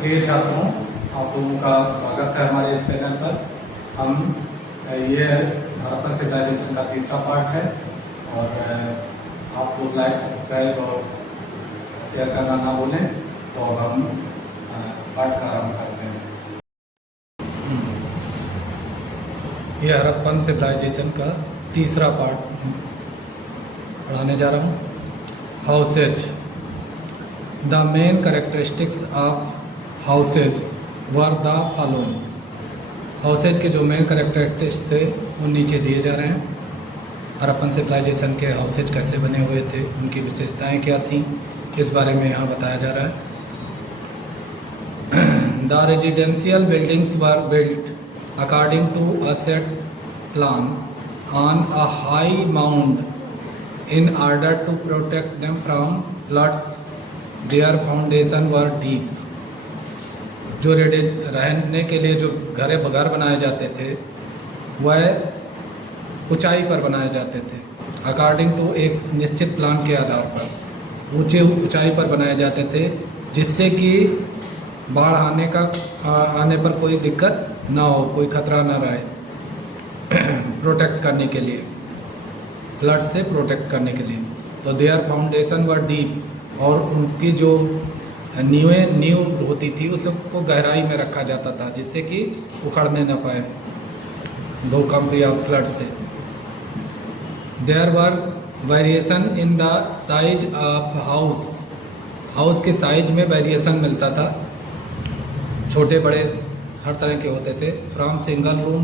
प्रिय छात्रों, आप लोगों का स्वागत है हमारे इस चैनल पर। हम ये हड़प्पन सिविलाइजेशन का तीसरा पार्ट है और आप लोग लाइक, सब्सक्राइब और शेयर करना ना भूलें। तो अब हम पाठ का आरम्भ करते हैं। ये हड़प्पन सिविलाइजेशन का तीसरा पार्ट पढ़ाने जा रहा हूँ। Houses. The main characteristics of houses were the following. Houses के जो मेन कैरेक्टरिस्टिक्स थे वो नीचे दिए जा रहे हैं। हड़प्पन सिविलाइजेशन के हाउसेज कैसे बने हुए थे, उनकी विशेषताएं क्या थीं, इस बारे में यहाँ बताया जा रहा है। The residential buildings were built according to a set plan on a high mound in order to protect them from floods. Their foundation were deep. जो रहने के लिए जो घर बनाए जाते थे वह ऊंचाई पर बनाए जाते थे। अकॉर्डिंग टू एक निश्चित प्लान के आधार पर ऊंचाई पर बनाए जाते थे, जिससे कि बाढ़ आने पर कोई दिक्कत ना हो, कोई खतरा ना रहे प्रोटेक्ट करने के लिए, फ्लड से प्रोटेक्ट करने के लिए। तो देयर फाउंडेशन वर डीप, और उनकी जो नींव होती थी उसको गहराई में रखा जाता था, जिससे कि उखड़ने न पाए भूकंप या फ्लड से। There were variation in the size of house के साइज में वेरिएशन मिलता था, छोटे बड़े हर तरह के होते थे। From single room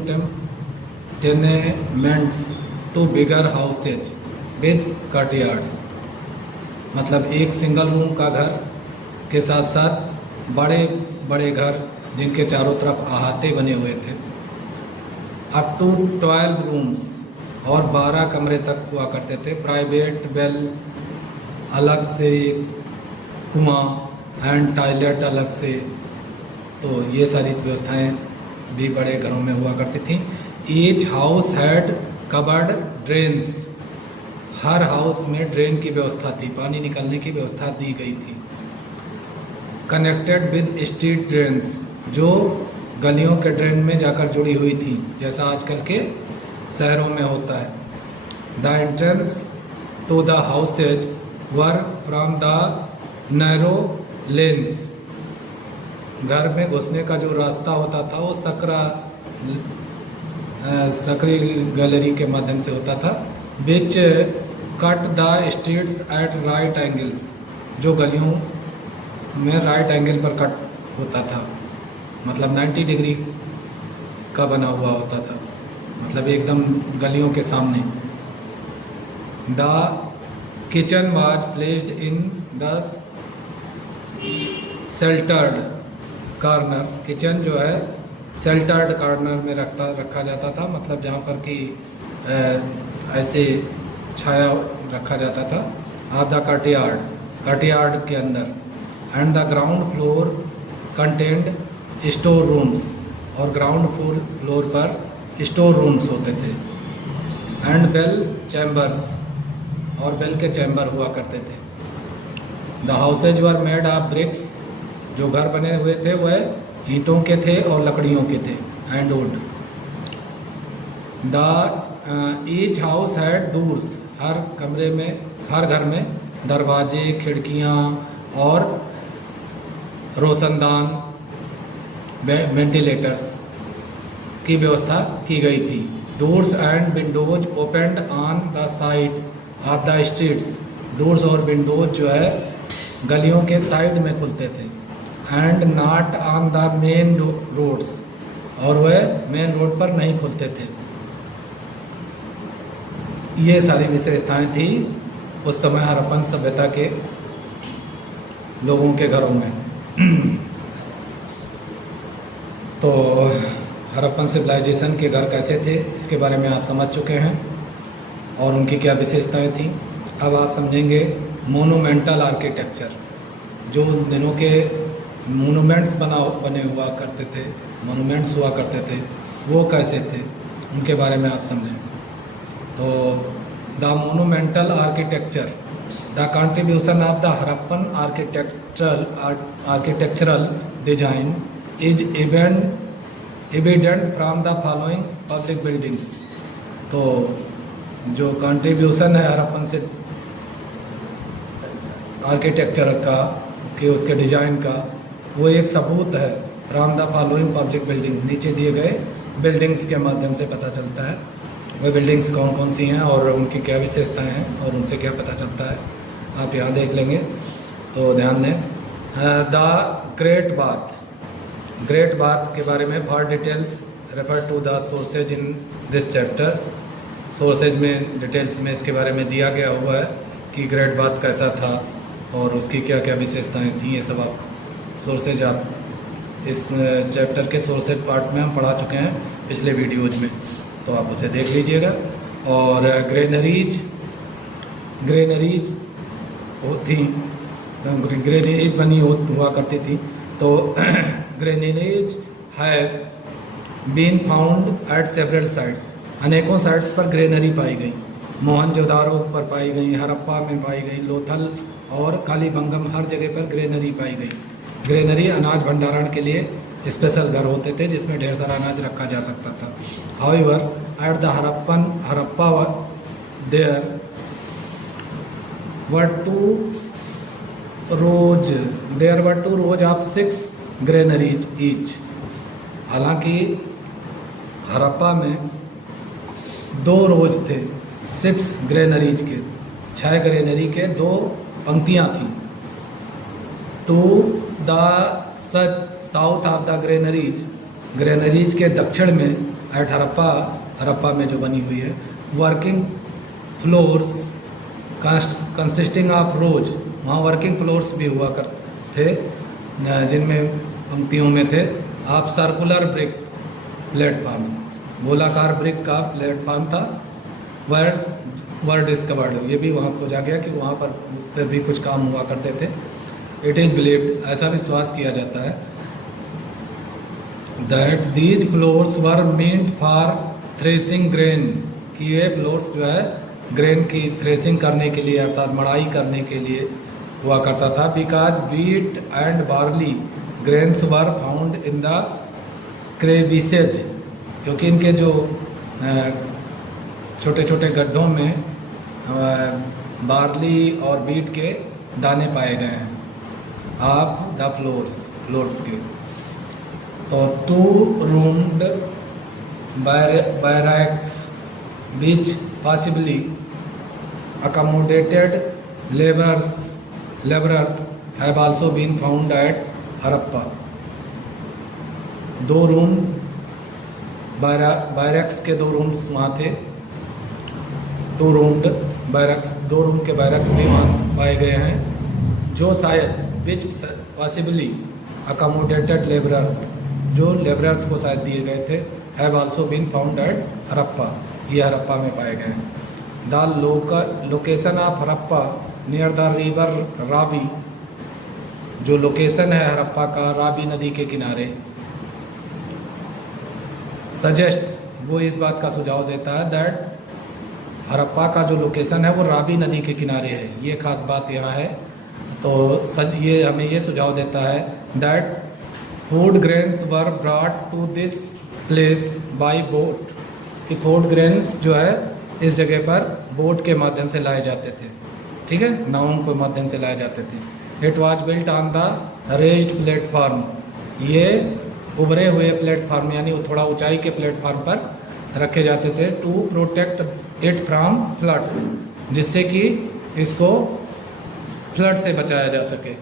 tenements to bigger houses with courtyards. मतलब एक सिंगल रूम का घर के साथ साथ बड़े बड़े घर जिनके चारों तरफ अहाते बने हुए थे। अप टू 12 रूम्स, और 12 कमरे तक हुआ करते थे। प्राइवेट वेल अलग से, कुआं एंड टॉयलेट अलग से। तो ये सारी व्यवस्थाएं भी बड़े घरों में हुआ करती थी। Each house had covered drains. Her house में ड्रेन की व्यवस्था थी, पानी निकलने की व्यवस्था दी गई थी। कनेक्टेड विद स्ट्रीट ड्रेन्स, जो गलियों के ड्रेन में जाकर जुड़ी हुई थी, जैसा आजकल के शहरों में होता है। The entrance to the houses were from the narrow lanes. घर में घुसने का जो रास्ता होता था वो सकरी गैलरी के माध्यम से होता था। Which cut the streets at right angles, जो गलियों में राइट एंगल पर कट होता था, मतलब 90 डिग्री का बना हुआ होता था, मतलब एकदम गलियों के सामने। The kitchen was placed in the sheltered corner. Kitchen जो है शेल्टर्ड कॉर्नर में रखा जाता था, मतलब जहाँ पर कि ऐसे छाया रखा जाता था। ऑफ द कॉर्टयार्ड के अंदर। And the ground floor contained store rooms, और ग्राउंड फ्लोर पर स्टोर रूम्स होते थे। एंड बेल चैम्बर्स, और बेल के चैम्बर हुआ करते थे। The houses were made of BRICS, जो घर बने हुए थे वह ईंटों के थे और लकड़ियों के थे, and wood. The each house had doors, हर घर में दरवाजे, खिड़कियाँ और रोशनदान, वेंटिलेटर्स की व्यवस्था की गई थी। Doors and windows opened on the side of the streets. Doors और विंडोज जो है गलियों के साइड में खुलते थे। And not on the main roads, और वह मेन रोड पर नहीं खुलते थे। ये सारी विशेषताएं थी उस समय हड़प्पन सभ्यता के लोगों के घरों में। तो हड़प्पन सिविलाइजेशन के घर कैसे थे इसके बारे में आप समझ चुके हैं और उनकी क्या विशेषताएं थीं। अब आप समझेंगे मोनूमेंटल आर्किटेक्चर। जो उन दिनों के मोनूमेंट्स बने हुआ करते थे, मोनूमेंट्स हुआ करते थे, वो कैसे थे उनके बारे में आप समझें। तो the monumental architecture, the contribution of the Harappan architectural design is evident from the following public buildings. तो जो कंट्रीब्यूशन है हड़प्पन से आर्किटेक्चर का कि उसके डिज़ाइन का, वो एक सबूत है from the following public building, नीचे दिए गए बिल्डिंग्स के माध्यम से पता चलता है। वह बिल्डिंग्स कौन कौन सी हैं और उनकी क्या विशेषताएं हैं और उनसे क्या पता चलता है, आप यहाँ देख लेंगे तो ध्यान दें। द ग्रेट बाथ के बारे में for details refer to the sources in this chapter. Sources में डिटेल्स में इसके बारे में दिया गया हुआ है कि ग्रेट बाथ कैसा था और उसकी क्या क्या विशेषताएं थी। ये सब आप सोर्सेज आप इस चैप्टर के सोर्सेज पार्ट में हम पढ़ा चुके हैं पिछले वीडियोज में, तो आप उसे देख लीजिएगा। और ग्रेनरीज होती, ग्रेनरीज बनी हुआ करती थी। तो granaries have been found at several sites, अनेकों साइट्स पर ग्रेनरी पाई गई। मोहनजोदारो पर पाई गई, हड़प्पा में पाई गई, लोथल और कालीबंगम हर जगह पर ग्रेनरी पाई गई। ग्रेनरी अनाज भंडारण के लिए स्पेशल घर होते थे जिसमें ढेर सारा अनाज रखा जा सकता था। However at the Harappa there were two rows of 6 granaries each. हालांकि हड़प्पा में 2 रोज थे 6 ग्रेनरीज के, 6 ग्रेनरी के 2 पंक्तियाँ थीं। To the south of the granaries के दक्षिण में एट हड़प्पा में जो बनी हुई है, वर्किंग फ्लोर्स कंसिस्टिंग ऑफ रोज, वहाँ वर्किंग फ्लोर्स भी हुआ करते थे जिनमें पंक्तियों में थे आप सर्कुलर ब्रिक प्लेटफार्म, गोलाकार ब्रिक का प्लेटफार्म था। वर डिस्कवर्ड, ये भी वहाँ खोजा गया कि वहाँ पर उस पर भी कुछ काम हुआ करते थे। इट इज़ बिलीव्ड, ऐसा विश्वास किया जाता है that these floors were meant for threshing grain, कि ये फ्लोर्स जो है ग्रेन की थ्रेसिंग करने के लिए अर्थात मड़ाई करने के लिए हुआ करता था। Because wheat and barley grains were found in the crevices, क्योंकि इनके जो छोटे छोटे गड्ढों में बार्ली और बीट के दाने पाए गए हैं ऑफ द फ्लोर्स के। तो 2 roomed barracks which possibly accommodated laborers have also been found at Harappa. 2 room barracks के 2 रूम्स वहाँ थे। 2 रूम्ड बैरक्स, 2 रूम के बैरक्स भी वहाँ पाए गए हैं, जो शायद विच पॉसिबली अकोमोडेटेड लेबरर्स, जो लेबरर्स को शायद दिए गए थे, have also been found at Harappa, ये हड़प्पा में पाए गए हैं। The location of Harappa near the river Ravi, जो लोकेशन है हड़प्पा का रावी नदी के किनारे, सजेस्ट, वो इस बात का सुझाव देता है दैट हड़प्पा का जो लोकेशन है वो रावी नदी के किनारे है। ये खास बात यहाँ है। तो ये हमें ये सुझाव देता है that food grains were brought to this place by boat, कि फूड ग्रेन्स जो है इस जगह पर बोट के माध्यम से लाए जाते थे, ठीक है, नावों के माध्यम से लाए जाते थे। It was built on the raised platform, ये उभरे हुए प्लेटफार्म यानी थोड़ा ऊंचाई के प्लेटफार्म पर रखे जाते थे। To protect it from floods, जिससे कि इसको फ्लड से बचाया जा सके,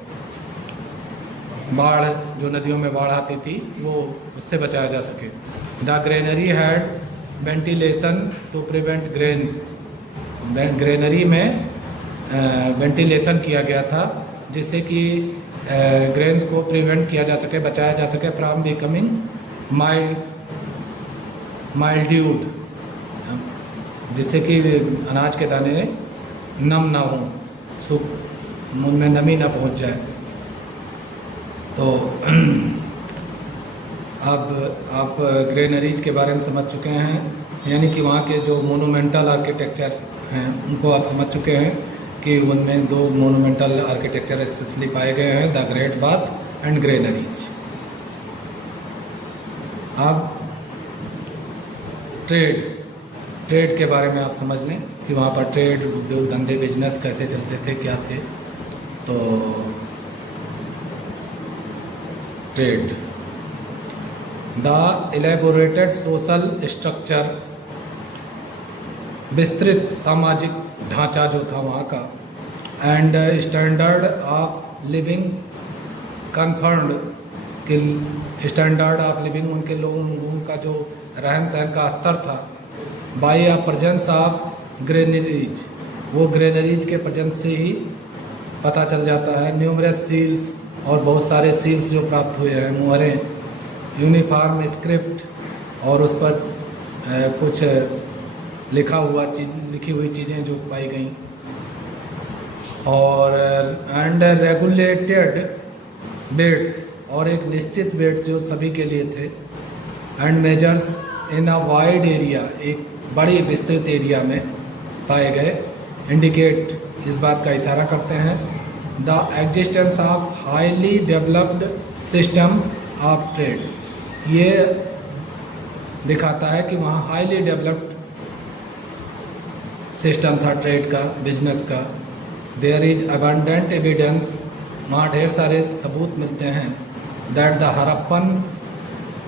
बाढ़, जो नदियों में बाढ़ आती थी वो उससे बचाया जा सके। The granary had ventilation to prevent grains, granary में वेंटिलेशन किया गया था जिससे कि ग्रेन्स को प्रिवेंट किया जा सके, बचाया जा सके फ्रॉम बिकमिंग माइल्ड्यूड, जिससे कि अनाज के दाने नम ना हों, उनमें नमी ना पहुंच जाए। तो अब आप ग्रेनरीज के बारे में समझ चुके हैं, यानी कि वहाँ के जो मोनूमेंटल आर्किटेक्चर हैं उनको आप समझ चुके हैं कि उनमें दो मोनूमेंटल आर्किटेक्चर स्पेशली पाए गए हैं, the great bath and granaries. अब ट्रेड के बारे में आप समझ लें कि वहाँ पर ट्रेड, उद्योग धंधे, बिजनेस कैसे चलते थे, क्या थे। तो trade, the elaborated social structure, विस्तृत सामाजिक ढांचा जो था वहाँ का, and standard of living confirmed, कि स्टैंडर्ड ऑफ लिविंग उनके लोगों का जो रहन सहन का स्तर था, by a presence of granaries, वो ग्रेनरीज के प्रेजेंस से ही पता चल जाता है। न्यूमरस सील्स, और बहुत सारे सील्स जो प्राप्त हुए हैं, मुहरें, यूनिफॉर्म स्क्रिप्ट, और उस पर कुछ लिखी हुई चीज़ें जो पाई गई, और एंड रेगुलेटेड बेड्स, और एक निश्चित बेड जो सभी के लिए थे, and measures in a wide area, एक बड़ी विस्तृत एरिया में पाए गए, इंडिकेट, इस बात का इशारा करते हैं, the existence of highly developed system of trades, ये दिखाता है कि वहाँ हाईली डेवलप्ड सिस्टम था ट्रेड का, बिजनेस का। देयर इज अबंडेंट एविडेंस, वहाँ ढेर सारे सबूत मिलते हैं, that the Harappans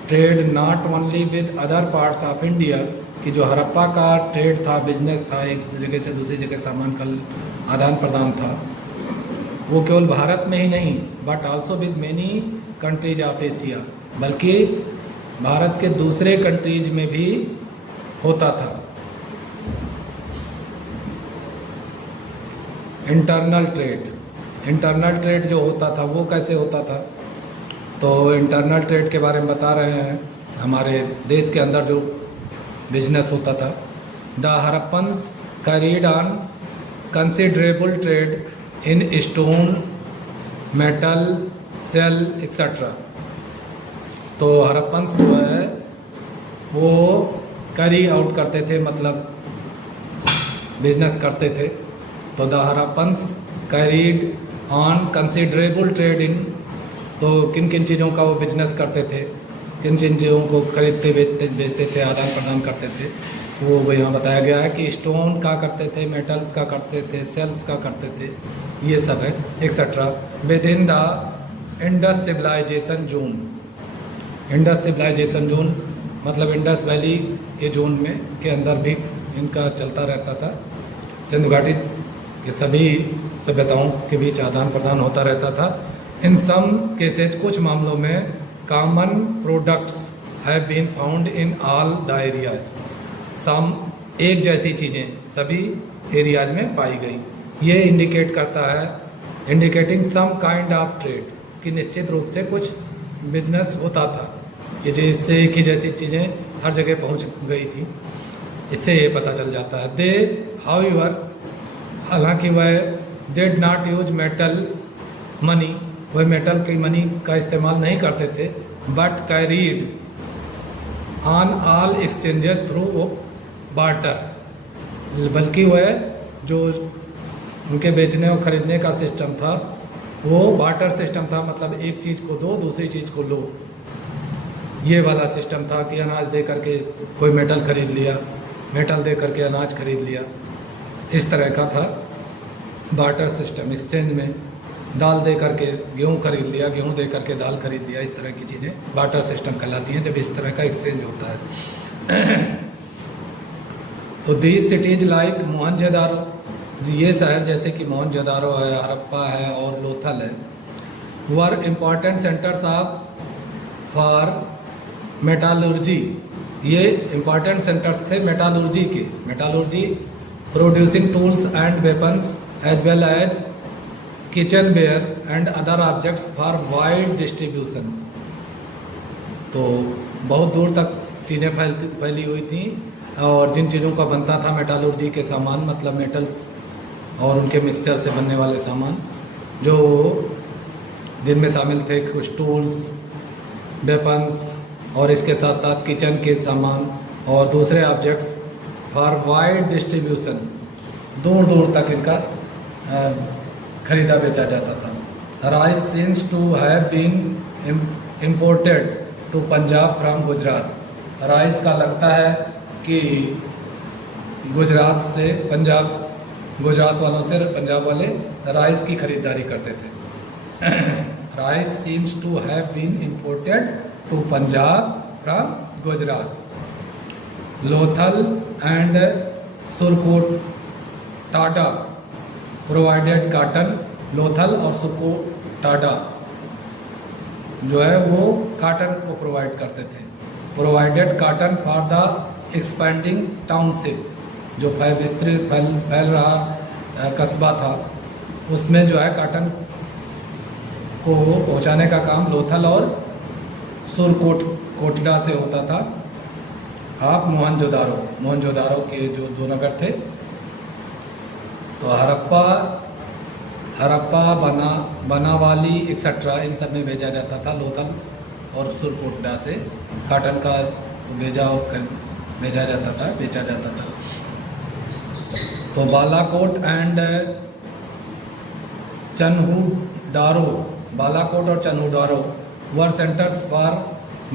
trade not only with other parts of India, कि जो हड़प्पा का ट्रेड था, बिजनेस था, एक जगह से दूसरी जगह सामान का आदान प्रदान था, वो केवल भारत में ही नहीं, but also with many countries of Asia, बल्कि भारत के दूसरे कंट्रीज में भी होता था। इंटरनल ट्रेड जो होता था वो कैसे होता था, तो इंटरनल ट्रेड के बारे में बता रहे हैं, हमारे देश के अंदर जो बिजनेस होता था। The Harappans carried on considerable trade in stone, metal, shell etcetera. तो हड़प्पन्स जो है वो कैरी आउट करते थे, मतलब बिजनेस करते थे। तो the Harappans carried on considerable trade इन, तो किन किन चीज़ों का वो बिजनेस करते थे, किन किन चीज़ों को खरीदते बेचते थे, आदान प्रदान करते थे, वो यहाँ बताया गया है कि स्टोन का करते थे, मेटल्स का करते थे, सेल्स का करते थे, ये सब है etcetera. Within the Indus civilization zone, Indus civilization zone मतलब इंडस वैली के जोन में के अंदर भी इनका चलता रहता था। सिंधु घाटी के सभी सभ्यताओं के बीच आदान प्रदान होता रहता था। इन सम केसेज, कुछ मामलों में, common products have been found in all the areas, some एक जैसी चीज़ें सभी एरियाज में पाई गई। ये इंडिकेट करता है, indicating some kind of trade, कि निश्चित रूप से कुछ बिजनेस होता था, कि जिससे एक ही जैसी चीज़ें हर जगह पहुंच गई थी, इससे ये पता चल जाता है। दे हाउएवर, हालांकि वह did not use metal money, वह मेटल की मनी का इस्तेमाल नहीं करते थे, but carried on all exchanges through barter, बल्कि वह जो उनके बेचने और ख़रीदने का सिस्टम था वो बार्टर सिस्टम था, मतलब एक चीज़ को दो दूसरी चीज़ को लो, ये वाला सिस्टम था कि अनाज दे करके कोई मेटल खरीद लिया, मेटल दे करके अनाज खरीद लिया, इस तरह का था बार्टर सिस्टम। एक्सचेंज में दाल दे करके गेहूँ खरीद लिया, गेहूँ दे करके दाल खरीद लिया, इस तरह की चीज़ें बार्टर सिस्टम कहलाती हैं जब इस तरह का एक्सचेंज होता है। तो दीज सिटीज लाइक मोहनजोदारो, ये शहर जैसे कि मोहनजोदारो है, हड़प्पा है और लोथल है, were important centres of for metallurgy, ये इम्पॉर्टेंट सेंटर्स थे मेटालर्जी के, metallurgy producing tools and weapons as well as kitchen ware and other objects for wide distribution. तो बहुत दूर तक चीज़ें फैली हुई थी, और जिन चीज़ों का बनता था मेटालर्जी के सामान, मतलब मेटल्स और उनके मिक्सचर से बनने वाले सामान, जो जिनमें शामिल थे कुछ टूल्स, वेपन्स, और इसके साथ साथ किचन के सामान और दूसरे ऑब्जेक्ट्स फॉर वाइड डिस्ट्रीब्यूशन, दूर दूर तक इनका खरीदा बेचा जाता था। Rice seems to have been imported to Punjab from Gujarat. Rice का लगता है कि गुजरात से गुजरात वालों से पंजाब वाले राइस की खरीदारी करते थे। Rice seems to have been imported to Punjab from Gujarat. Lothal and Surkotada provided cotton. Lothal और सुरकोट टाटा जो है वो काटन को प्रोवाइड करते थे। Provided cotton for the expanding township, जो विस्तृत फैल रहा कस्बा था, उसमें जो है काटन को पहुंचाने का काम लोथल और सुरकोटडा से होता था। आप मोहनजोदारो के जो दो नगर थे, तो हरप्पा बनावाली एक्सेट्रा इन सब में भेजा जाता था। लोथल और सुरकोटडा से काटन का भेजा जाता था, बेचा जाता था। तो बालाकोट एंड बालाकोट और Chanhudaro were centres for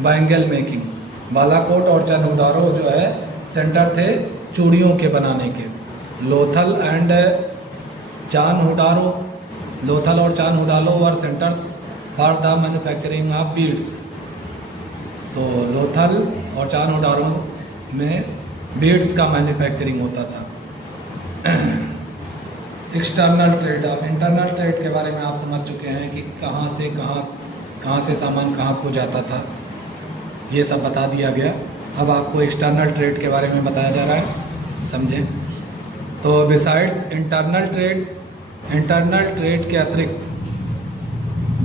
bangle making. Balakot और चन्हूडारो जो है सेंटर थे चूड़ियों के बनाने के। लोथल और Chanhudaro were centres for the manufacturing of beads. तो लोथल और चानहुडारो में बीड्स का मैन्युफैक्चरिंग होता था। External trade. अब इंटरनल ट्रेड के बारे में आप समझ चुके हैं कि कहाँ से सामान कहाँ खो जाता था, ये सब बता दिया गया। अब आपको एक्सटर्नल ट्रेड के बारे में बताया जा रहा है, समझें। तो बिसाइड्स इंटरनल ट्रेड के अतिरिक्त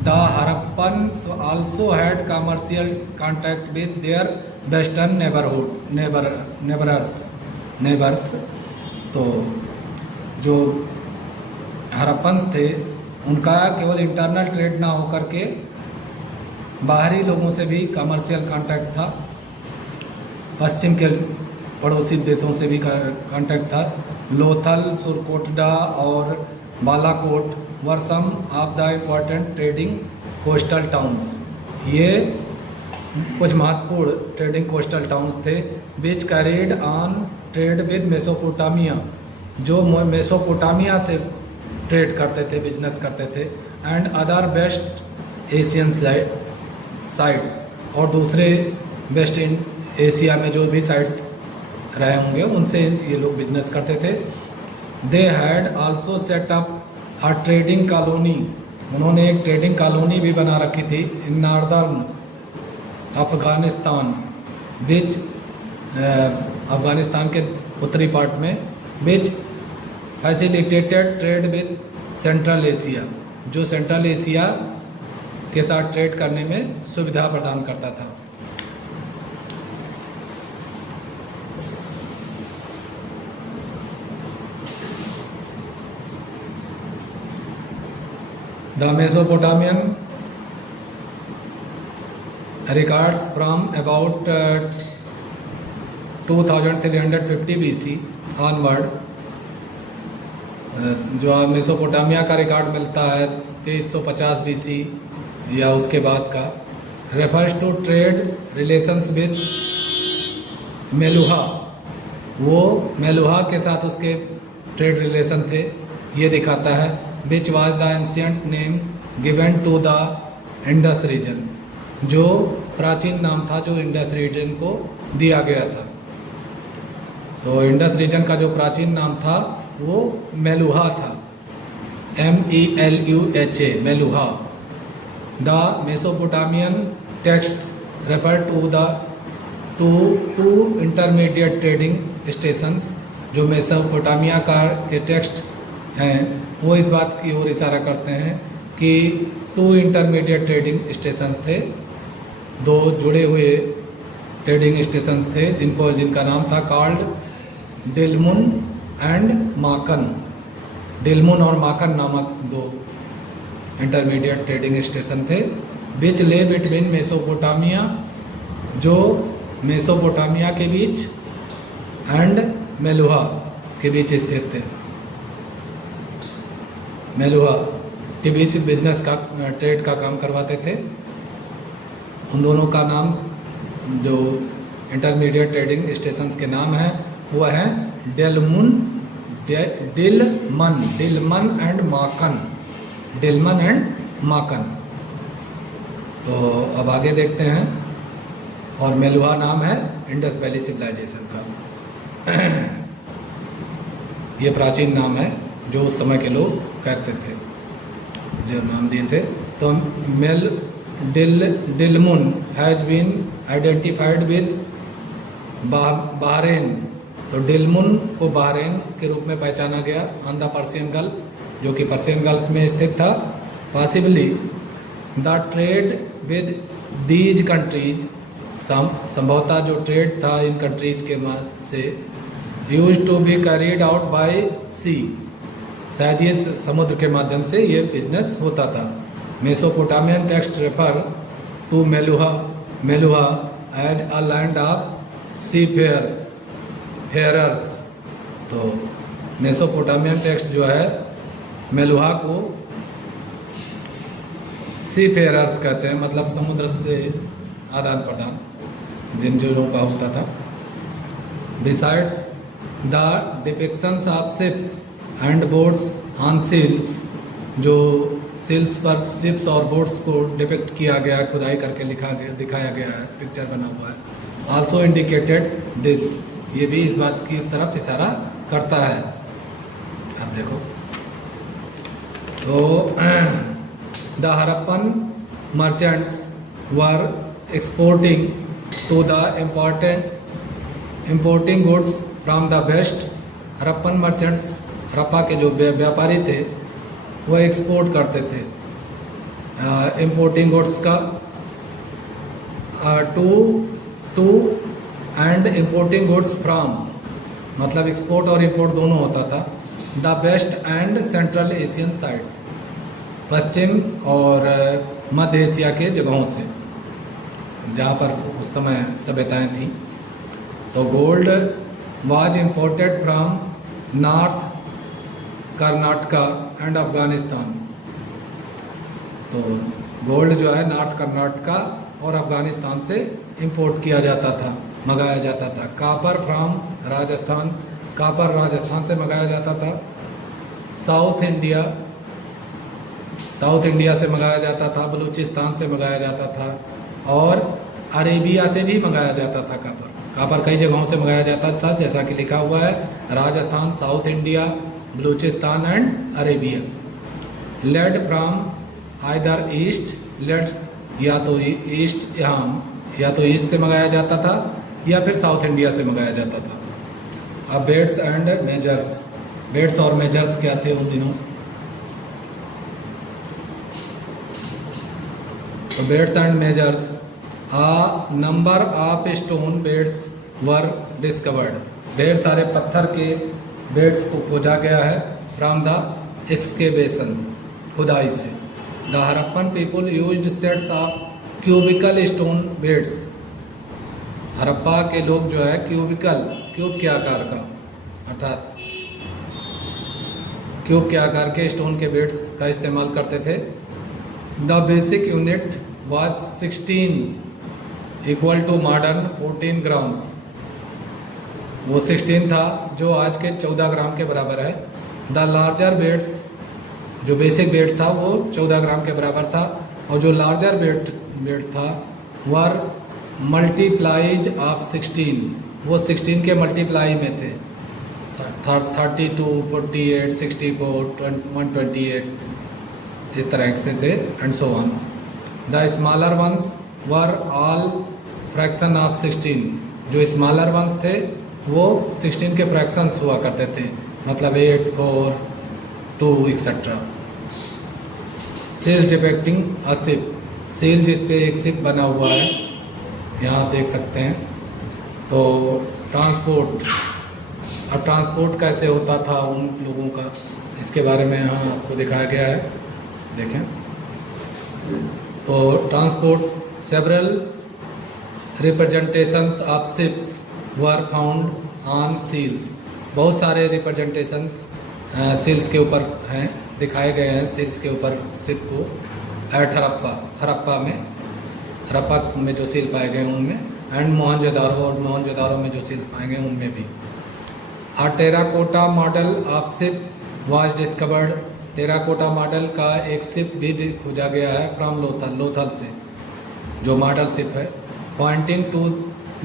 the Harappans also had commercial contact with their western neighbours. तो जो हरप्पन्स थे उनका केवल इंटरनल ट्रेड ना होकर के बाहरी लोगों से भी कमर्शियल कॉन्टैक्ट था। पश्चिम के पड़ोसी देशों से भी कॉन्टैक्ट था। लोथल, सुरकोटडा और Balakot were some of the important trading coastal towns. ये कुछ महत्वपूर्ण ट्रेडिंग कोस्टल टाउन्स थे। Which carried on trade with Mesopotamia, जो मेसोपोटामिया से ट्रेड करते थे, बिजनेस करते थे। And other West Asian sites, और दूसरे वेस्ट एशिया में जो भी साइट्स रहे होंगे उनसे ये लोग बिजनेस करते थे। They had also set up a trading colony. उन्होंने एक ट्रेडिंग कॉलोनी भी बना रखी थी इन नॉर्दर्न अफगानिस्तान, बीच अफगानिस्तान के उत्तरी पार्ट में, which facilitated trade with Central Asia, जो सेंट्रल एशिया के साथ ट्रेड करने में सुविधा प्रदान करता था। The Mesopotamian records from about 2350 BC onward, जो मेसोपोटामिया का रिकॉर्ड मिलता है 2350 BC या उसके बाद का, refers to trade relations with Meluhha. वो मेलुहा के साथ उसके ट्रेड रिलेशन थे, ये दिखाता है। Which was the ancient name given to the Indus region, जो प्राचीन नाम था जो इंडस रीजन को दिया गया था। तो इंडस रीजन का जो प्राचीन नाम था वो मेलुहा था, MELUHA, Meluhha. The Mesopotamian text refer to two intermediate trading stations. जो मेसोपोटामिया के टेक्स्ट हैं वो इस बात की ओर इशारा करते हैं कि 2 इंटरमीडिएट ट्रेडिंग स्टेशंस थे, 2 जुड़े हुए ट्रेडिंग स्टेशन थे जिनका नाम था कॉल्ड डेलमुन एंड माकन। डेलमुन और माकन नामक 2 इंटरमीडिएट ट्रेडिंग स्टेशन थे। बीच ले बिटवीन मेसोपोटामिया, जो मेसोपोटामिया के बीच, एंड मेलुहा के बीच स्थित थे। मेलुहा के बीच बिजनेस का ट्रेड का काम करवाते थे। उन दोनों का नाम जो इंटरमीडिएट ट्रेडिंग स्टेशंस के नाम हैं वो है Dilman and Maken. Dilman and माकन। तो अब आगे देखते हैं। और मेलुहा नाम है इंडस वैली सिविलाइजेशन का। ये प्राचीन नाम है जो उस समय के लोग करते थे, जो नाम दिए थे। तो Dilmun has been identified with Bahrain. तो डिलमुन को बहरीन के रूप में पहचाना गया ऑन द पर्शियन गल्फ, जो कि पर्शियन गल्फ में स्थित था। Possibly the trade with these countries, संभवतः जो ट्रेड था इन कंट्रीज के से used to be carried out by sea, शायद ये समुद्र के माध्यम से ये बिजनेस होता था। Mesopotamian text refer to Meluhha as a land of seafarers. तो मेसोपोटामियन टेक्स्ट जो है मेलुहा को सी फेयरर्स कहते हैं, मतलब समुद्र से आदान प्रदान जिन लोगों का होता था। Besides the depictions of ships and boats on seals, जो सील्स पर शिप्स और बोट्स को डिपिक्ट किया गया, खुदाई करके दिखाया गया है, पिक्चर बना हुआ है। आल्सो इंडिकेटेड दिस, ये भी इस बात की तरफ इशारा करता है। अब देखो तो the Harappan merchants were exporting to the importing goods from the West. Harappan merchants, Harappa के जो व्यापारी थे वो एक्सपोर्ट करते थे इम्पोर्टिंग गुड्स का to and importing goods from, मतलब एक्सपोर्ट और इंपोर्ट दोनों होता था। The West and Central Asian sites, पश्चिम और मध्य एशिया के जगहों से, जहाँ पर उस समय सभ्यताएं थीं। तो gold was imported from north Karnataka and Afghanistan. तो गोल्ड जो है नॉर्थ कर्नाटका और अफगानिस्तान से इंपोर्ट किया जाता था, मंगाया जाता था। Copper from Rajasthan, copper Rajasthan से मंगाया जाता था। साउथ इंडिया से मंगाया जाता था, बलूचिस्तान से मंगाया जाता था और अरेबिया से भी मंगाया जाता था। कापर कई जगहों से मंगाया जाता था, जैसा कि लिखा हुआ है Rajasthan, south India, Baluchistan and Arabia. Lead from either east, lead या तो ईस्ट, या तो ईस्ट से मंगाया जाता था या फिर साउथ इंडिया से मंगाया जाता था। अब बेड्स एंड मेजर्स, बेड्स और मेजर्स क्या थे उन दिनों? तो beads and measures, a number of stone beads were discovered. ढेर सारे पत्थर के बेड्स को खोजा गया है फ्रॉम द एक्सकेवेशन, खुदाई से। The Harappan people used sets of cubicle stone beds. Harappa के लोग जो है क्यूब के आकार का, अर्थात क्यूब के आकार के स्टोन के बेड्स का इस्तेमाल करते थे। The basic unit was 16 equal to modern 14 grams. वो 16 था जो आज के 14 ग्राम के बराबर है। द लार्जर बेड्स, जो बेसिक बेड था वो 14 ग्राम के बराबर था, और जो लार्जर बेड था वर मल्टीप्लाइज ऑफ 16, वो 16 के मल्टीप्लाई में थे। 32, 48, 64, 128 इस तरह से थे and so on. The smaller ones were all fraction of 16। जो स्मॉलर वंस थे वो 16 के फ्रैक्शंस हुआ करते थे, मतलब 8, 4, 2 etcetera. Seal depicting a ship, seal जिस पे एक शिप बना हुआ है, यहाँ आप देख सकते हैं। तो ट्रांसपोर्ट, अब ट्रांसपोर्ट कैसे होता था उन लोगों का, इसके बारे में यहाँ आपको दिखाया गया है, देखें। तो transport, several representations of ships were found on seals. बहुत सारे रिप्रेजेंटेशंस सील्स के ऊपर हैं दिखाए गए हैं सील्स के ऊपर शिप को एट हरप्पा में जो सील पाए गए हैं उनमें, एंड मोहनजोदारो में जो सील्स पाए गए हैं उनमें भी। A terracotta model of ship was discovered. Terracotta model का एक शिप भी खोजा गया है फ्रॉम लोथल से, जो मॉडल शिप है, pointing to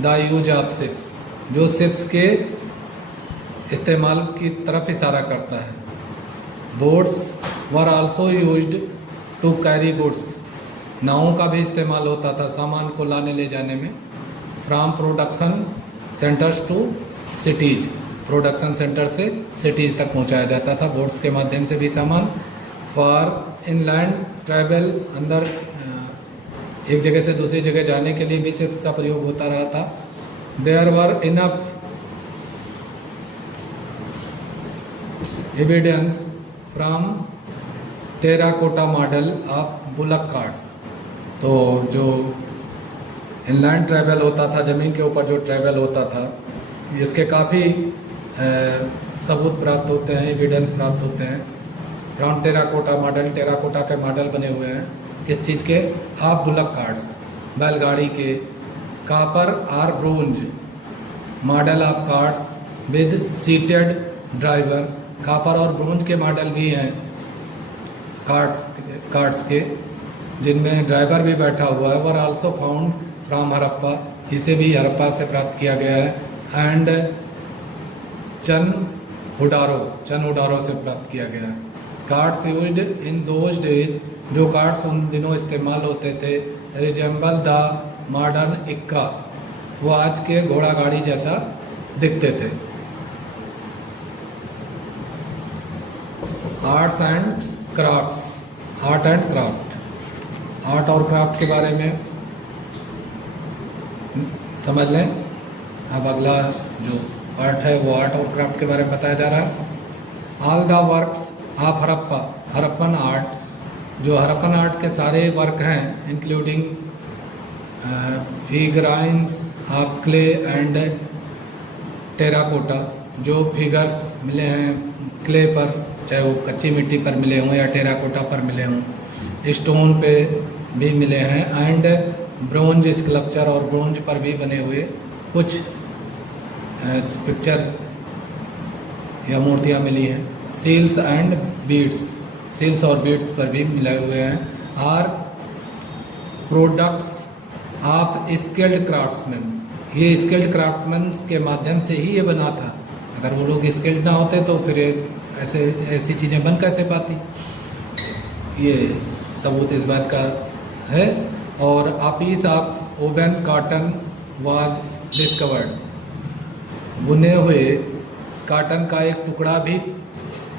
the use of ships, जो शिप्स के इस्तेमाल की तरफ इशारा करता है। Boats were also used to carry goods, नावों का भी इस्तेमाल होता था सामान को लाने ले जाने में। From production centres to cities, production centre से सिटीज़ तक पहुंचाया जाता था बोट्स के माध्यम से भी सामान। फॉर इनलैंड ट्रैवल, अंदर एक जगह से दूसरी जगह जाने के लिए भी शिप्स का प्रयोग होता रहा था। There were enough evidence from terracotta model of bullock carts, तो जो इनलैंड ट्रैवल होता था, ज़मीन के ऊपर जो ट्रैवल होता था, इसके काफ़ी सबूत प्राप्त होते हैं, एविडेंस प्राप्त होते हैं। फ्रॉम टेराकोटा मॉडल, टेराकोटा के मॉडल बने हुए हैं किस चीज़ के? ऑफ बुलक कार्ट्स, बैलगाड़ी के। Copper or bronze model of carts with seated driver, copper और ब्रोंज के मॉडल भी हैं कार्ट्स के जिनमें ड्राइवर भी बैठा हुआ है। Were also found from Harappa, इसे भी हरप्पा से प्राप्त किया गया है। एंड चनहुडारो से प्राप्त किया गया। Cards used in those days, जो कार्ड्स उन दिनों इस्तेमाल होते थे, रिजेंबल द मॉडर्न इक्का, वो आज के घोड़ा गाड़ी जैसा दिखते थे। Arts and crafts, art and craft, art और क्राफ्ट के बारे में समझ लें। अब अगला जो पार्ट है वो आर्ट और क्राफ्ट के बारे में बताया जा रहा है। All the works of Harappan art, जो हरप्पन आर्ट के सारे वर्क हैं, including figurines of clay and terracotta, जो फिगर्स मिले हैं क्ले पर, चाहे वो कच्ची मिट्टी पर मिले हों या टेराकोटा पर मिले हों, स्टोन पे भी मिले हैं, एंड ब्रोंज स्कल्पचर, और ब्रोंज पर भी बने हुए कुछ पिक्चर या मूर्तियाँ मिली हैं। सील्स एंड बीड्स, सील्स और बीड्स पर भी मिले हुए हैं। Are products of skilled craftsman, ये स्किल्ड क्राफ्टमैन के माध्यम से ही ये बना था। अगर वो लोग स्किल्ड ना होते तो फिर ऐसी चीज़ें बन कैसे पाती। ये सबूत इस बात का है। और a piece of woven cotton was discovered, बुने हुए काटन का एक टुकड़ा भी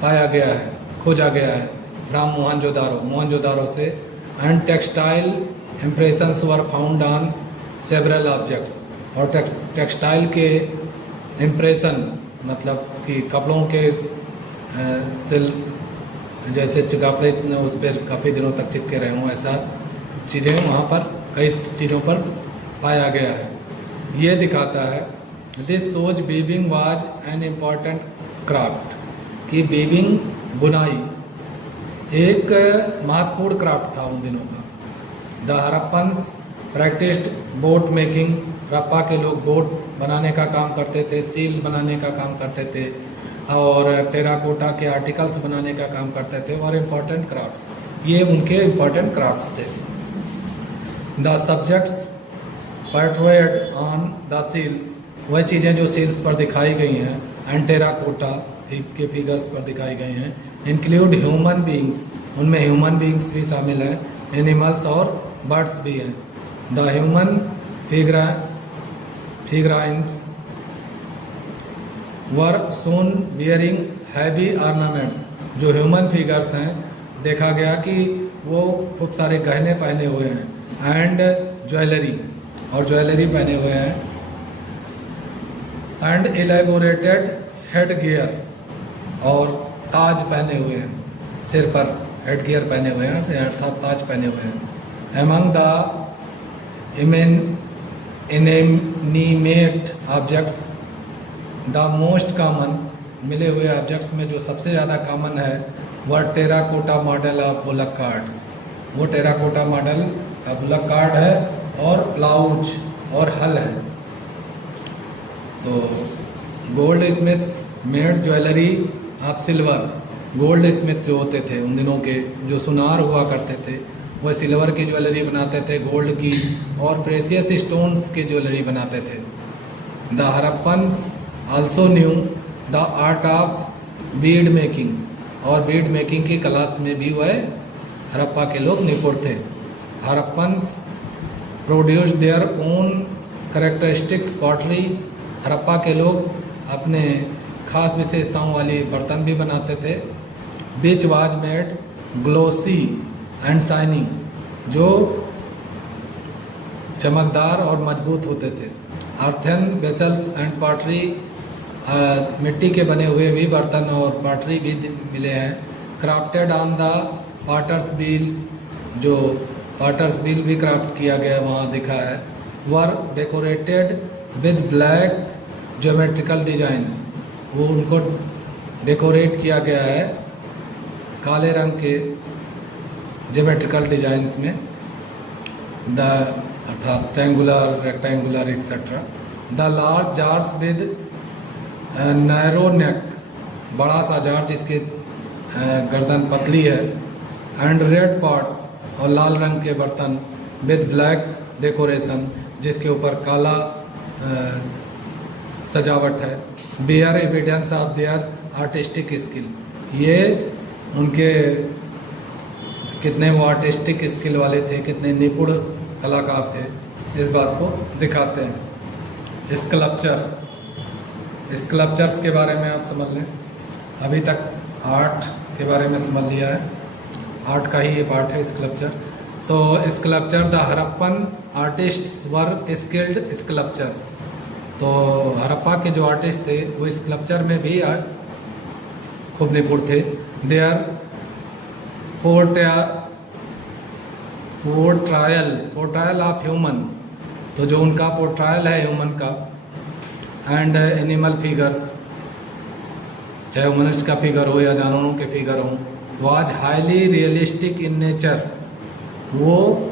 पाया गया है, खोजा गया है, फ्रॉम मोहनजोदारो से। And textile impressions were found on several objects, और टेक्सटाइल के इम्प्रेशन मतलब कि कपड़ों के सिल जैसे कपड़े उस पर काफ़ी दिनों तक चिपके रहे हों, ऐसा चीज़ें वहाँ पर कई चीज़ों पर पाया गया है। ये दिखाता है this shows weaving was an important craft, कि वीविंग बुनाई एक महत्वपूर्ण क्राफ्ट था उन दिनों का। The Harappans practised boat making, Harappa के लोग बोट बनाने का काम करते थे, सील बनाने का काम करते थे, और टेराकोटा के आर्टिकल्स बनाने का काम करते थे, और इम्पॉर्टेंट क्राफ्ट्स, ये उनके इम्पॉर्टेंट क्राफ्ट्स थे। The subjects portrayed on the seals, वह चीज़ें जो सील्स पर दिखाई गई हैं, एंड टेराकोटा के फिगर्स पर दिखाई गई हैं, इंक्लूड ह्यूमन बीइंग्स, उनमें ह्यूमन बीइंग्स भी शामिल हैं, एनिमल्स और बर्ड्स भी हैं। The human figurines were shown bearing heavy ornaments, जो ह्यूमन फिगर्स हैं देखा गया कि वो खूब सारे गहने पहने हुए हैं, एंड ज्वेलरी, और ज्वेलरी पहने हुए हैं, एंड एलेबोरेटेड हेड गियर, और ताज पहने हुए हैं, सिर पर हेड गियर पहने हुए हैं अर्थात ताज पहने हुए हैं। Among the inanimate objects, the most common मिले हुए ऑब्जेक्ट्स में जो सबसे ज़्यादा कॉमन है वह terracotta model of bullock cards. वो टेराकोटा मॉडल का बुलक कार्ड है और प्लाउज और हल है। तो gold Smiths made jewellery of silver. Gold Smith जो होते थे उन दिनों के, जो सुनार हुआ करते थे, वह सिल्वर की ज्वेलरी बनाते थे, गोल्ड की और प्रेशियस स्टोन्स की ज्वेलरी बनाते थे। The Harappans also new the art of bead making. और बीड मेकिंग की कला में भी वह हड़प्पा के लोग निपुण थे। Harappans produce their own characteristics pottery. Harappa के लोग अपने खास विशेषताओं वाली बर्तन भी बनाते थे। Which was made glossy and shining, जो चमकदार और मजबूत होते थे। अर्थन वेसल्स एंड पॉटरी, मिट्टी के बने हुए भी बर्तन और पॉटरी भी मिले हैं। Crafted on the potter's wheel, जो पॉटर्स व्हील भी क्राफ्ट किया गया वहाँ दिखा है। Were decorated with black geometrical designs, वो उनको डेकोरेट किया गया है काले रंग के ज्योमेट्रिकल डिजाइंस में। द अर्थात triangular, rectangular etcetera. The large jars with narrow neck, बड़ा सा जार जिसकी गर्दन पतली है। एंड रेड पॉट्स, और लाल रंग के बर्तन विद ब्लैक डेकोरेशन, जिसके ऊपर काला सजावट है। Bear evidence of their artistic skill, ये उनके कितने वो आर्टिस्टिक स्किल वाले थे, कितने निपुण कलाकार थे, इस बात को दिखाते हैं। स्कल्पचर्स के बारे में आप समझ लें। अभी तक आर्ट के बारे में समझ लिया है, आर्ट का ही ये पार्ट है स्कल्पचर। तो sculpture, the Harappan artists were skilled sculptures. तो हड़प्पा के जो आर्टिस्ट थे वो स्कल्पचर में भी खूब निपुण थे। देयर पोर्ट्रायल ऑफ ह्यूमन, तो जो उनका पोर्ट्रायल है ह्यूमन का, एंड एनिमल फिगर्स, चाहे वो मनुष्य का फिगर हो या जानवरों के फिगर हो, was highly realistic in nature, वो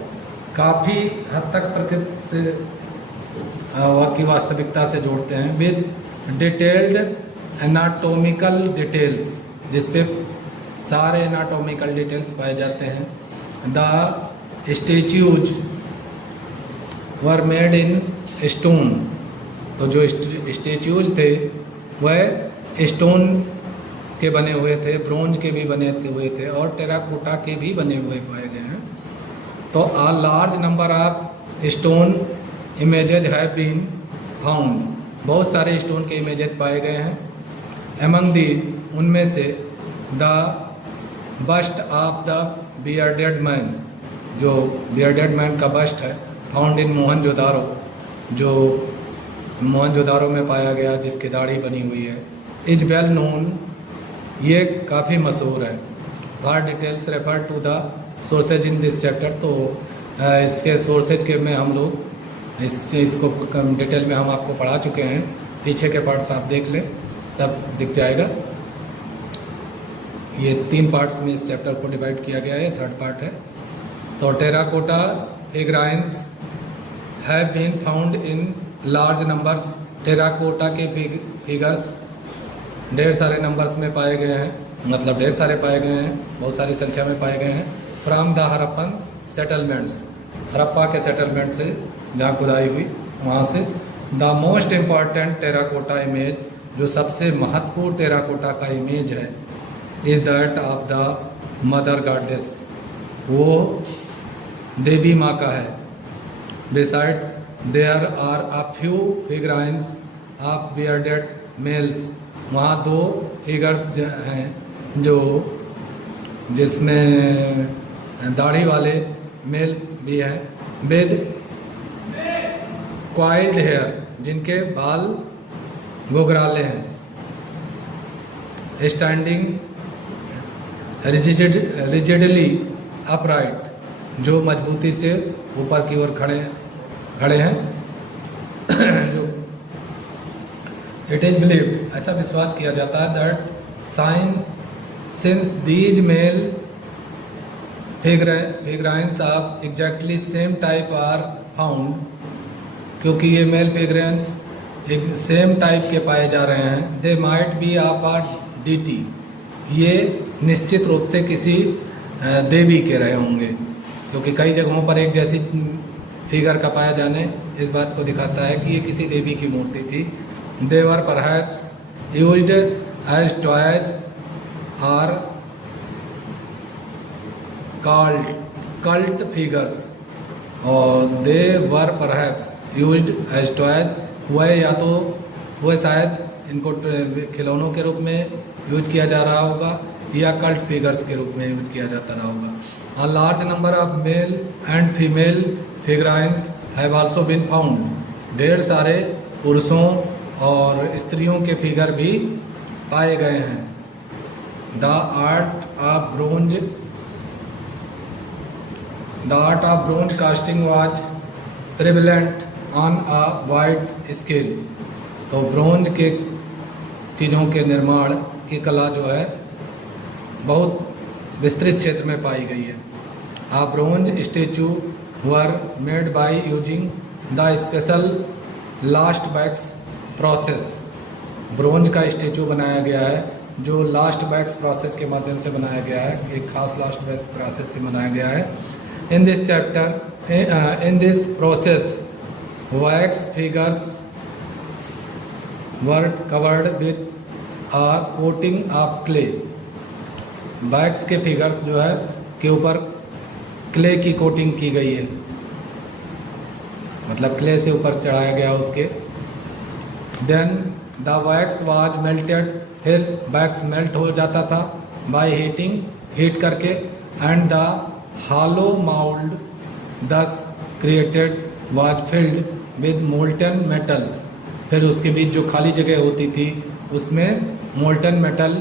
काफ़ी हद तक प्रकृति से वह की वास्तविकता से जोड़ते हैं। विद डिटेल्ड एनाटोमिकल डिटेल्स, जिस पे सारे एनाटोमिकल डिटेल्स पाए जाते हैं। The statues were made in stone, तो जो स्टेच्यूज थे वह स्टोन के बने हुए थे, ब्रोंज के भी बने हुए थे और टेराकोटा के भी बने हुए पाए गए हैं। तो a large number of stone images have been found, बहुत सारे स्टोन के इमेजेज पाए गए हैं। एमंग दीज, उनमें से the bust of the bearded man, जो बियर्डेड मैन का बस्ट है, फाउंड इन मोहनजोदारो, जो मोहनजोदारो में पाया गया, जिसकी दाढ़ी बनी हुई है। इज वेल नोन, ये काफ़ी मशहूर है। For details refer to the sources in this chapter, तो इसके सोर्सेज के में हम लोग इसको डिटेल में हम आपको पढ़ा चुके हैं। पीछे के पार्ट्स आप देख लें, सब दिख जाएगा। ये 3 पार्ट्स में इस चैप्टर को डिवाइड किया गया है, 3rd पार्ट है। तो terracotta figurines have been found in large numbers, terracotta के फिगर्स ढेर सारे नंबर्स में पाए गए हैं, मतलब ढेर सारे पाए गए हैं, बहुत सारी संख्या में पाए गए हैं। From the Harappan settlements, Harappa के सेटलमेंट से जहाँ खुदाई हुई वहाँ से। The most important terracotta image, जो सबसे महत्वपूर्ण टेराकोटा का इमेज है, is that of the mother goddess, वो देवी माँ का है। Besides there are a few figurines of bearded males, वहाँ 2 फिगर्स हैं जो जिसमें दाढ़ी वाले मेल भी हैं। विद क्वाइल्ड हेयर, जिनके बाल घुघराले हैं। स्टैंडिंग रिजिडली अपराइट, जो मजबूती से ऊपर की ओर खड़े हैं। जो इट इज बिलीव्ड, ऐसा विश्वास किया जाता है that since these male figurines of exactly same type are found, क्योंकि ये मेल फिगरेंस एक सेम टाइप के पाए जा रहे हैं, they might be of a deity, ये निश्चित रूप से किसी देवी के रहे होंगे, क्योंकि कई जगहों पर एक जैसी फिगर का पाया जाने इस बात को दिखाता है कि ये किसी देवी की मूर्ति थी। They were perhaps used as toys or cult figures, और they were perhaps used as toys, वह या तो वह शायद इनको खिलौनों के रूप में यूज किया जा रहा होगा या कल्ट फिगर्स के रूप में यूज किया जाता रहा होगा। A large number of male and female figurines have also been found, ढेर सारे पुरुषों और स्त्रियों के फिगर भी पाए गए हैं। The art of bronze casting was prevalent on a wide scale, तो ब्रोंज के चीज़ों के निर्माण की कला जो है बहुत विस्तृत क्षेत्र में पाई गई है। A bronze statue were made by using the special lost wax process, bronze का स्टेचू बनाया गया है जो लास्ट वैक्स प्रोसेस के माध्यम से बनाया गया है, एक खास लास्ट वैक्स प्रोसेस से बनाया गया है। In this process wax figures were covered with a coating of clay, wax के फिगर्स जो है के ऊपर क्ले की कोटिंग की गई है, मतलब क्ले से ऊपर चढ़ाया गया उसके। Then the wax was melted, फिर वैक्स मेल्ट हो जाता था बाय हीट करके, and the hollow mold thus created was filled with molten metals, फिर उसके बीच जो खाली जगह होती थी उसमें मोल्टन मेटल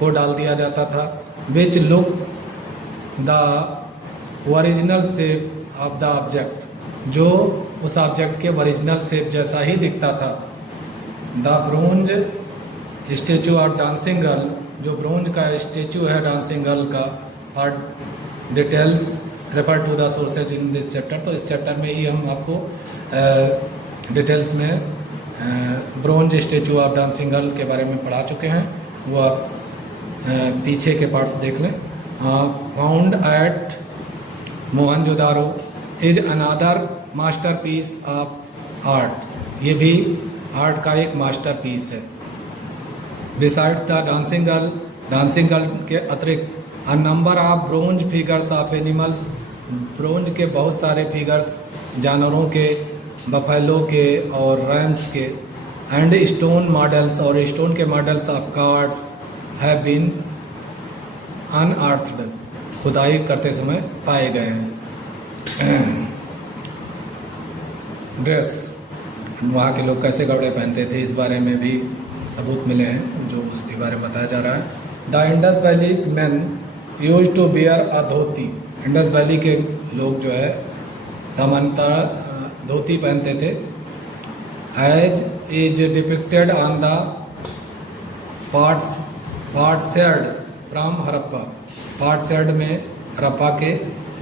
को डाल दिया जाता था, which look the original shape of the object, जो उस ऑब्जेक्ट के ओरिजिनल शेप जैसा ही दिखता था। The bronze statue of dancing girl, जो ब्रोंज का स्टेचू है डांसिंग गर्ल का, और details refer to the sources in this chapter, तो इस चैप्टर में ही हम आपको डिटेल्स में bronze statue of dancing girl के बारे में पढ़ा चुके हैं, वो आप पीछे के पार्ट्स देख लें। Found at Mohenjodaro is another masterpiece of art, ये भी आर्ट का एक मास्टरपीस है। बिसाइड्स द डांसिंग गर्ल के अतिरिक्त a number of bronze figures of animals, bronze के बहुत सारे फिगर्स जानवरों के, बफेलो के और रैम्स के, एंड स्टोन मॉडल्स, और स्टोन के models of carts have been unearthed, खुदाई करते समय पाए गए हैं। ड्रेस, वहाँ के लोग कैसे कपड़े पहनते थे इस बारे में भी सबूत मिले हैं, जो उसके बारे में बताया जा रहा है। The Indus valley man used to wear a dhoti, Indus valley के लोग जो है सामान्यतः धोती पहनते थे। As is depicted on the potsherd from Harappa, potsherd में हरप्पा के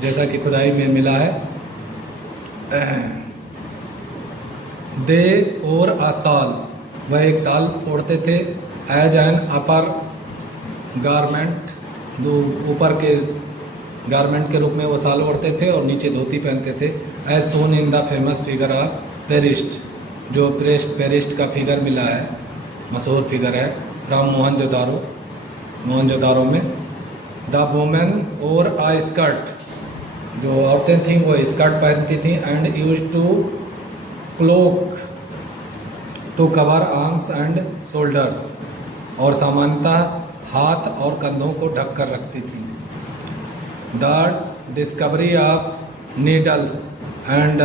जैसा कि खुदाई में मिला है। दे और अ साल, वह एक साल ओढ़ते थे। एज एन अपर गारमेंट, जो ऊपर के गारमेंट के रूप में वो साल ओढ़ते थे और नीचे धोती पहनते थे। As shown in the famous figure of priest, जो पेरिस्ट का फिगर मिला है, मशहूर फिगर है, फ्रॉम मोहनजोदारो में। द वुमेन और आ स्कर्ट, जो औरतें थीं वो स्कर्ट पहनती थीं। And used to cloak to cover arms and shoulders, और सामान्यतः हाथ और कंधों को ढक कर रखती थी। The discovery of needles and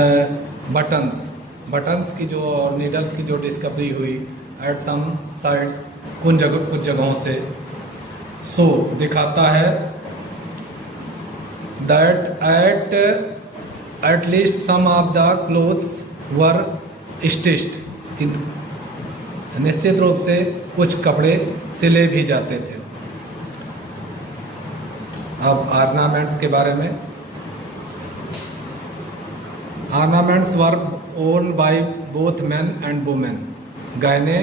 buttons की जो और नीडल्स की जो डिस्कवरी हुई एट सम साइट्स, कुछ जगहों से, सो दिखाता है that at least some of the clothes were stitched, निश्चित रूप से कुछ कपड़े सिले भी जाते थे। अब ऑर्नामेंट्स के बारे में, ornaments were own by both man and women. गहने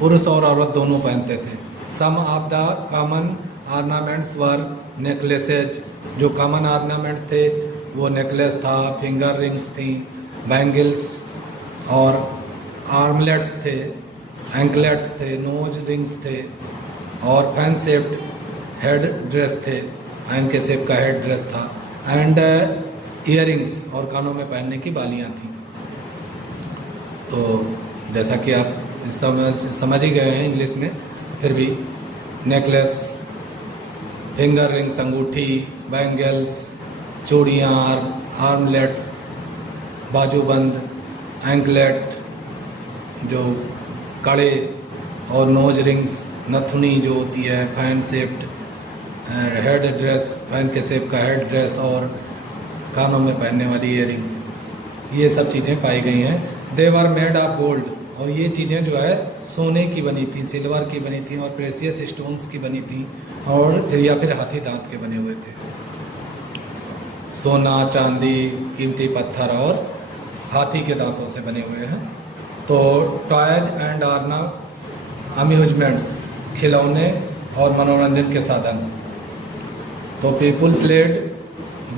पुरुष और औरत दोनों पहनते थे। Some of the common ornaments वर नेकलेसेज। जो कॉमन ऑर्नामेंट थे वो नेकलेस था, फिंगर रिंग्स थी, बैंगल्स और आर्मलेट्स थे, एंकलेट्स थे, नोज रिंग्स थे और फैन शेप्ड हेड ड्रेस थे। फैन के शेप का हेड ड्रेस था एंड ईयरिंग्स और कानों में पहनने की बालियाँ थीं। तो जैसा कि आप समझ ही गए हैं इंग्लिश में, फिर भी नेकलेस, फिंगर रिंग्स अंगूठी, बैंगल्स, चूड़ियाँ, आर्मलेट्स, बाजूबंद, एंकलेट जो कड़े और नोज रिंग्स, नथुनी जो होती है, fan shaped head dress, fan के शेप का हेड ड्रेस और कानों में पहनने वाली ईयरिंग्स, ये सब चीज़ें पाई गई हैं। दे वर मेड ऑफ गोल्ड। और ये चीज़ें जो है सोने की बनी थी, सिल्वर की बनी थी और प्रेशियस स्टोन्स की बनी थी और फिर हाथी दांत के बने हुए थे। सोना, चांदी, कीमती पत्थर और हाथी के दांतों से बने हुए हैं। तो टॉयज एंड अम्यूजमेंट्स, खिलौने और मनोरंजन के साधन। तो people played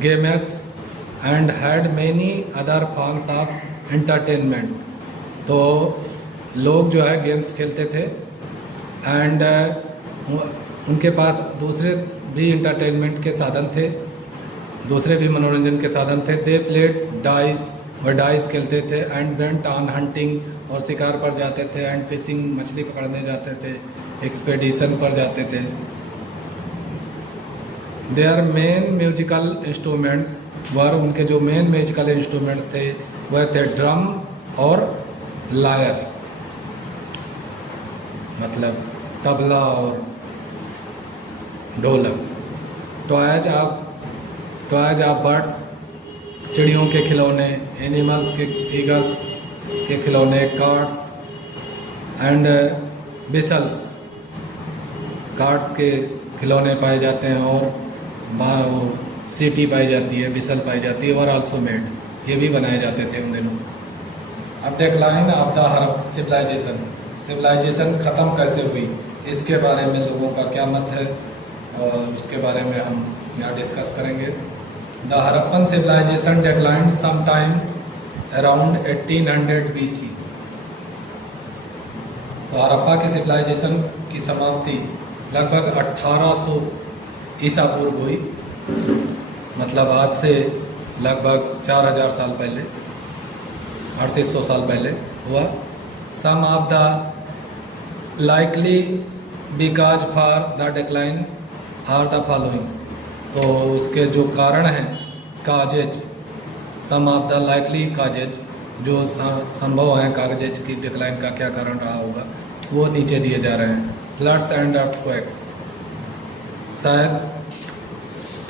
gamers and had many other forms of entertainment. तो लोग जो है गेम्स खेलते थे एंड उनके पास दूसरे भी इंटरटेनमेंट के साधन थे, दूसरे भी मनोरंजन के साधन थे। दे प्लेड डाइस, वह डाइस खेलते थे एंड वेंट ऑन हंटिंग और शिकार पर जाते थे एंड फिशिंग, मछली पकड़ने जाते थे, एक्सपेडिशन पर जाते थे। देयर मेन म्यूजिकल इंस्ट्रूमेंट्स वर, उनके जो मेन म्यूजिकल इंस्ट्रूमेंट थे वह थे ड्रम और लायर, मतलब तबला और ढोलक। टॉयज ऑफ बर्ड्स, चिड़ियों के खिलौने, एनिमल्स के फिगर्स के खिलौने, कार्ड्स एंड बिसल्स, कार्ड्स के खिलौने पाए जाते हैं और वो सीटी पाई जाती है, बिसल पाई जाती है और आल्सो मेड, ये भी बनाए जाते थे उन दिनों। अब decline of the Harappa civilization, civilization ख़त्म कैसे हुई इसके बारे में लोगों का क्या मत है और उसके बारे में हम यहाँ डिस्कस करेंगे। The Harappan civilization declined some time around 1800 BC। तो हड़प्पा की सिविलाइजेशन की समाप्ति लगभग 1800 ईसा पूर्व हुई, मतलब आज से लगभग 4000 साल पहले, 3800 साल पहले हुआ। Some of the likely causes for the decline are the following. तो उसके जो कारण हैं, causes, some of the likely causes, जो संभव हैं कागजेज की डिक्लाइन का क्या कारण रहा होगा, वो नीचे दिए जा रहे हैं। फ्लड्स एंड अर्थक्वेक्स, शायद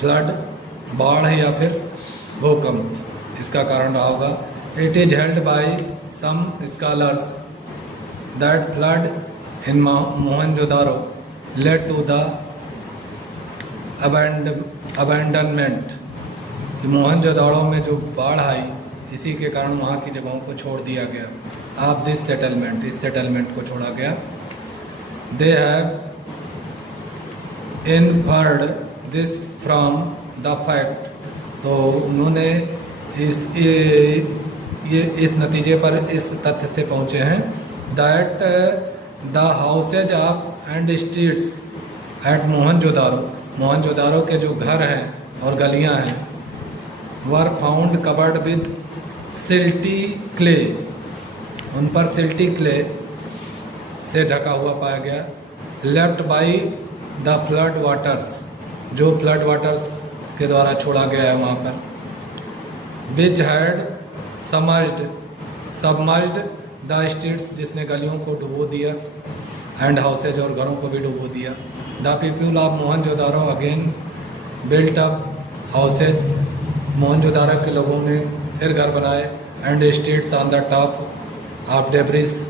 फ्लड, बाढ़ या फिर भूकंप इसका कारण रहा होगा। It is held by some scholars that flood in Mohenjodaro led to the abandonment, कि मोहनजोदाड़ो में जो बाढ़ आई इसी के कारण वहाँ की जगहों को छोड़ दिया गया। ऑफ दिस सेटलमेंट, इस सेटलमेंट को छोड़ा गया। They have inferred this from the fact, तो उन्होंने इस नतीजे पर, इस तथ्य से पहुँचे हैं that the houses of and streets at Mohenjodaro, Mohenjodaro के जो घर हैं और गलियां हैं, were found covered with silty clay, उन पर सिल्टी क्ले से ढका हुआ पाया गया। Left by the flood waters, जो फ्लड वाटर्स के द्वारा छोड़ा गया है वहाँ पर। Which had submerged the streets, जिसने गलियों को डुबो दिया, एंड हाउसेज और घरों को भी डुबो दिया। The people of Mohenjodaro again built up houses, Mohenjodaro के लोगों ने फिर घर बनाए, and streets on the top of debris,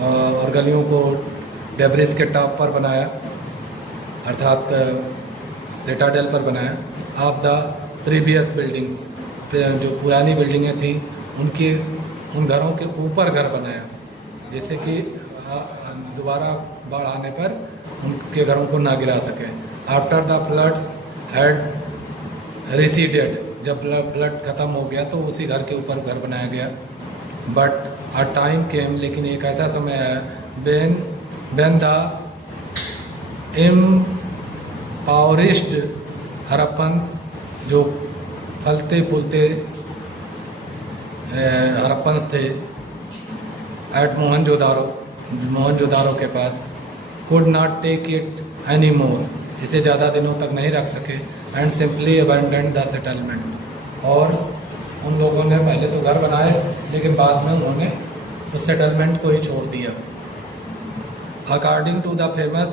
और गलियों को डेब्रिस के टॉप पर बनाया, अर्थात सिटाडेल पर बनाया। ऑफ द प्रीवियस बिल्डिंग्स, जो पुरानी बिल्डिंगें थीं उन घरों के ऊपर घर बनाया, जिससे कि दोबारा बाढ़ आने पर उनके घरों को ना गिरा सके। After the floods had receded, जब फ्लड ख़त्म हो गया तो उसी घर के ऊपर घर बनाया गया। बट अ टाइम केम, लेकिन एक ऐसा समय आया when the impoverished हरप्पन्स, जो फलते फूलते हरप्पन्स थे, एट मोहनजोदारो के पास, could not take it anymore, इसे ज़्यादा दिनों तक नहीं रख सके, and simply abandoned the settlement, और उन लोगों ने पहले तो घर बनाए लेकिन बाद में उन्होंने उस सेटलमेंट को ही छोड़ दिया। According to the famous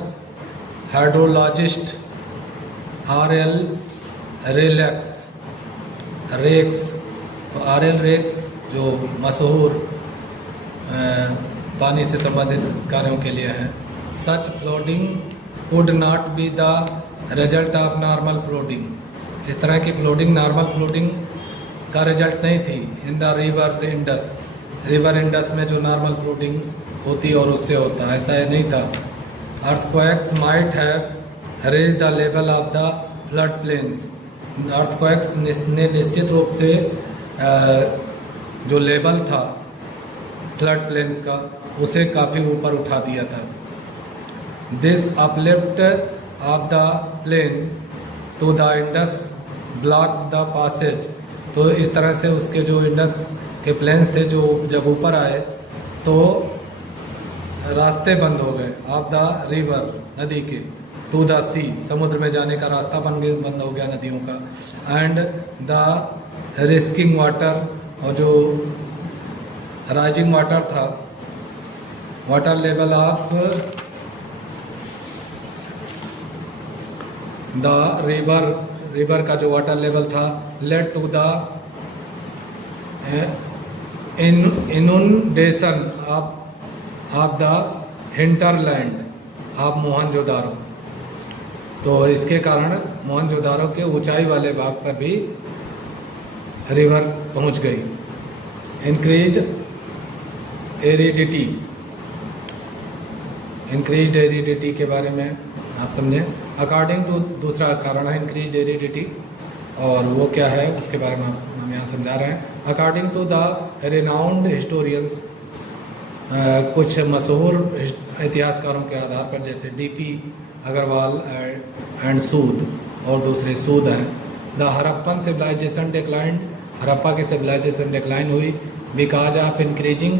hydrologist R.L. Raikes, तो R.L. रेक्स जो मशहूर पानी से संबंधित कार्यों के लिए हैं, such flooding could not be the result of normal flooding, इस तरह की फ्लोडिंग नॉर्मल फ्लोडिंग का रिजल्ट नहीं थी। इन द रिवर इंडस में जो नॉर्मल फ्लोडिंग होती और उससे होता, ऐसा नहीं था। Earthquakes might have raised the level of the flood plains, earthquakes ने निश्चित रूप से जो लेवल था फ्लड प्लेन्स का उसे काफ़ी ऊपर उठा दिया था। This uplift of the plain to the Indus block the passage, तो इस तरह से उसके जो इंडस के प्लेन्स थे जो जब ऊपर आए तो रास्ते बंद हो गए, ऑफ द रिवर, नदी के, टू द सी, समुद्र में जाने का रास्ता बंद हो गया नदियों का, एंड द रिस्किंग वाटर, और जो राइजिंग वाटर था, water level of the river का जो वाटर लेवल था, led to the inundation of the hinterland of Mohenjodaro, तो इसके कारण मोहनजोदारो के ऊंचाई वाले भाग पर भी रिवर पहुंच गई। इंक्रीज्ड एरिडिटी के बारे में आप समझें। अकॉर्डिंग टू, दूसरा कारण है इंक्रीज्ड एरिडिटी, और वो क्या है उसके बारे में हम यहाँ समझा रहे हैं। According to the renowned historians, कुछ मशहूर इतिहासकारों के आधार पर, जैसे D.P. अग्रवाल एंड सूद, और दूसरे सूद हैं, the Harappan civilisation declined, Harappa की सिविलाइजेशन डिक्लाइन हुई, because of increasing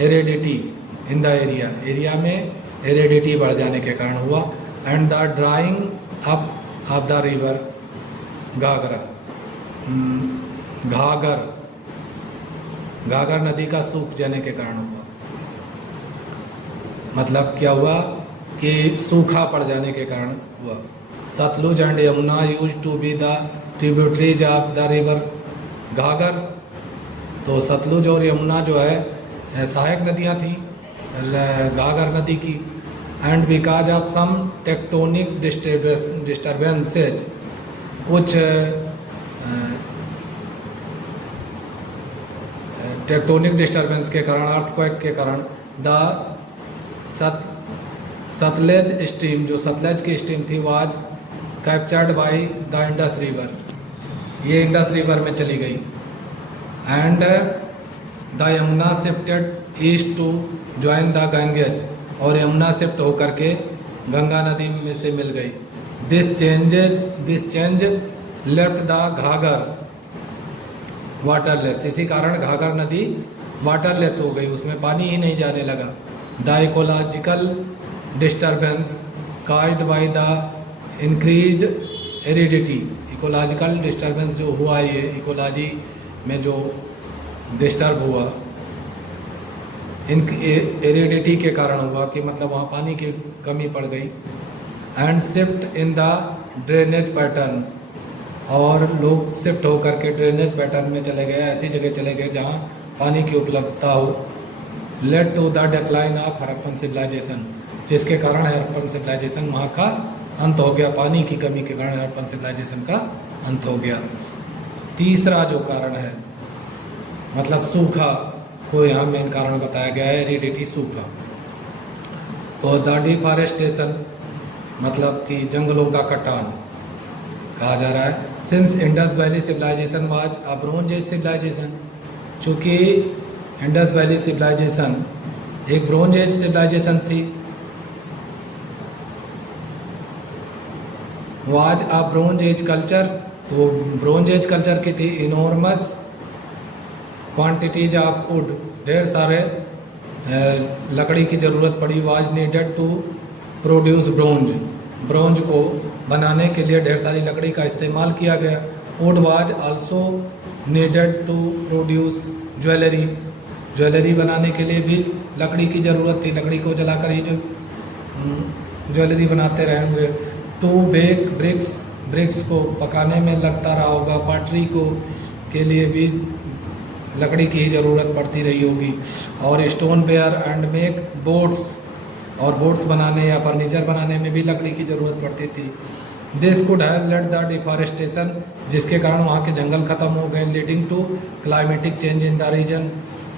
aridity in the area में एरिडिटी बढ़ जाने के कारण हुआ, and the drying up of the river Ghaggar नदी का सूख जाने के कारण हुआ। मतलब क्या हुआ कि सूखा पड़ जाने के कारण हुआ। Sutlej and Yamuna used to be the tributaries of the river Ghaggar, तो सतलुज और यमुना जो है सहायक नदियाँ थीं घाघर नदी की, and because of some tectonic disturbances, कुछ टेक्टोनिक डिस्टर्बेंस के कारण, अर्थक्वेक के कारण, द सतलेज स्ट्रीम, जो सतलज की स्ट्रीम थी, was captured by the Indus river, ये इंडस रिवर में चली गई, and the Yamuna shifted east to join the Ganges, और यमुना शिफ्ट होकर के गंगा नदी में से मिल गई। This change left the घाघर waterless, इसी कारण घाघर नदी वाटरलेस हो गई, उसमें पानी ही नहीं जाने लगा। The ecological disturbance caused by the increased aridity, ecological disturbance जो हुआ, ये इकोलॉजी में जो डिस्टर्ब हुआ एरिडिटी के कारण हुआ, कि मतलब वहाँ पानी की कमी पड़ गई। And shift in the drainage pattern, और लोग शिफ्ट होकर के ड्रेनेज पैटर्न में चले गए, ऐसी जगह चले गए जहाँ पानी की उपलब्धता हो। Led to the decline of Harappan civilization, जिसके कारण हड़प्पन सिविलाइजेशन वहाँ का अंत हो गया। पानी की कमी के कारण हड़प्पन सिविलाइजेशन का अंत हो गया। तीसरा जो कारण है मतलब सूखा को यहाँ मेन कारण बताया गया है, एरिडिटी, सूखा। तो द डिफॉरेस्टेशन मतलब कि जंगलों का कटान कहा जा रहा है। Since Indus valley civilization was a bronze age civilization, चूँकि इंडस वैली सिविलाइजेशन एक ब्रोंज एज सिविलाइजेशन थी। Was a bronze age culture, तो ब्रोंज एज कल्चर की थी। इनॉर्मस क्वांटिटीज ऑफ वुड, ढेर सारे लकड़ी की ज़रूरत पड़ी। Was needed to produce bronze, bronze को बनाने के लिए ढेर सारी लकड़ी का इस्तेमाल किया गया। Wood was also needed to produce jewellery, jewellery बनाने के लिए भी लकड़ी की ज़रूरत थी। लकड़ी को जलाकर ही जो ज्वेलरी बनाते रहे होंगे। टू बेक ब्रिक्स, ब्रिक्स को पकाने में लगता रहा होगा। पॉटरी को के लिए भी लकड़ी की ही ज़रूरत पड़ती रही होगी। और stone ware and make boats, और बोट्स बनाने या फर्नीचर बनाने में भी लकड़ी की ज़रूरत पड़ती थी। This could have led the deforestation, जिसके कारण वहाँ के जंगल ख़त्म हो गए। Leading to climatic change in the region,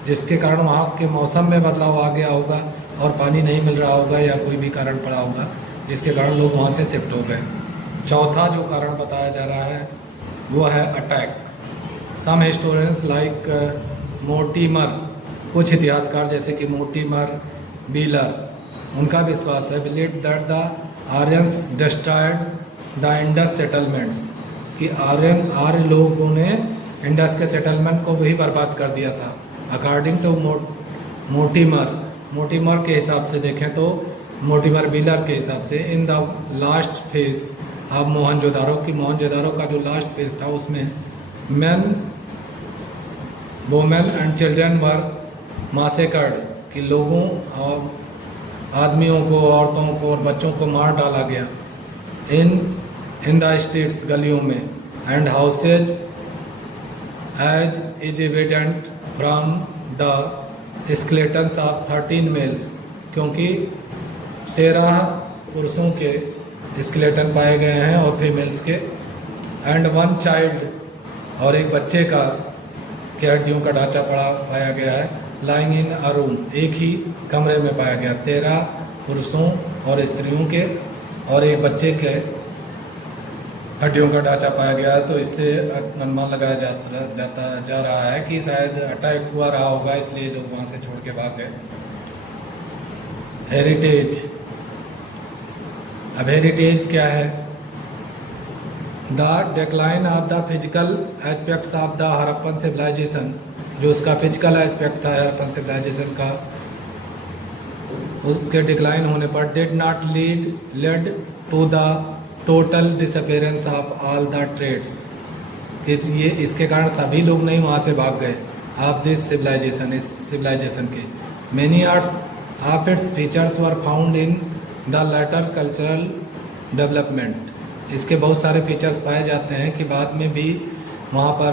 जिसके कारण वहाँ के मौसम में बदलाव आ गया होगा और पानी नहीं मिल रहा होगा या कोई भी कारण पड़ा होगा जिसके कारण लोग वहाँ से शिफ्ट हो गए। चौथा जो कारण बताया जा रहा है वो है attack. Some historians like Mortimer, कुछ इतिहासकार जैसे कि मोर्टिमर, बीलर, उनका विश्वास है believe that the Aryans destroyed the Indus settlements, कि आर्य लोगों ने इंडस के सेटलमेंट को भी बर्बाद कर दिया था। अकॉर्डिंग टू मोर्टिमर के हिसाब से देखें तो, मोर्टिमर बीलर के हिसाब से, in the last phase of Mohenjodaro, की मोहनजोदारो का जो लास्ट फेज था उसमें man, women and children were massacred, कि लोगों और आदमियों को, औरतों को और बच्चों को मार डाला गया। इन द स्ट्रीट्स, गलियों में। And houses as is evident from the skeletons of 13 males, क्योंकि 13 पुरुषों के स्केलेटन पाए गए हैं और फीमेल्स के। एंड 1 चाइल्ड, और एक बच्चे का के हड्डियों का ढांचा पड़ा पाया गया है। लाइंग इन अ रूम, एक ही कमरे में पाया गया। 13 पुरुषों और स्त्रियों के और एक बच्चे के हड्डियों का ढांचा पाया गया है। तो इससे अनुमान लगाया जा रहा है कि शायद अटैक हुआ रहा होगा, इसलिए लोग वहाँ से छोड़ के भाग गए। हेरिटेज, अब हेरिटेज क्या है? The decline of the physical aspects of the Harappan civilisation, जो उसका फिजिकल एस्पेक्ट था हड़प्पन सिविलाइजेशन का, उसके डिक्लाइन होने पर did not lead to the total disappearance of all the trades, कि ये इसके कारण सभी लोग नहीं वहाँ से भाग गए ऑफ दिस सिविलाइजेशन, इस सिविलाइजेशन के। Many of its features were found in the later cultural development, इसके बहुत सारे फीचर्स पाए जाते हैं कि बाद में भी वहाँ पर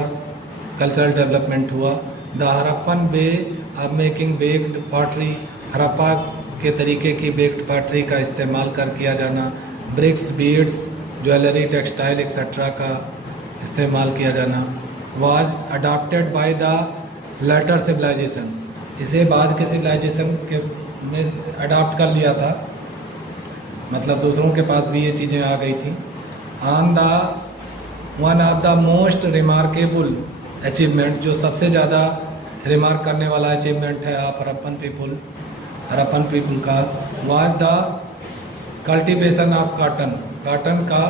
कल्चरल डेवलपमेंट हुआ। The Harappan way of making baked pottery, Harappa के तरीके की बेक्ड पॉटरी का इस्तेमाल किया जाना। Bricks, beads, jewellery, textile etcetera का इस्तेमाल किया जाना। Was adopted by the later civilisation, इसे बाद के सिविलाइजेशन के में अडॉप्ट कर लिया था, मतलब दूसरों के पास भी ये चीज़ें आ गई थी। On the one of the most remarkable achievement, जो सबसे ज़्यादा रिमार्क करने वाला अचीवमेंट है आप हड़प्पन पीपल का, was the cultivation of cotton, cotton का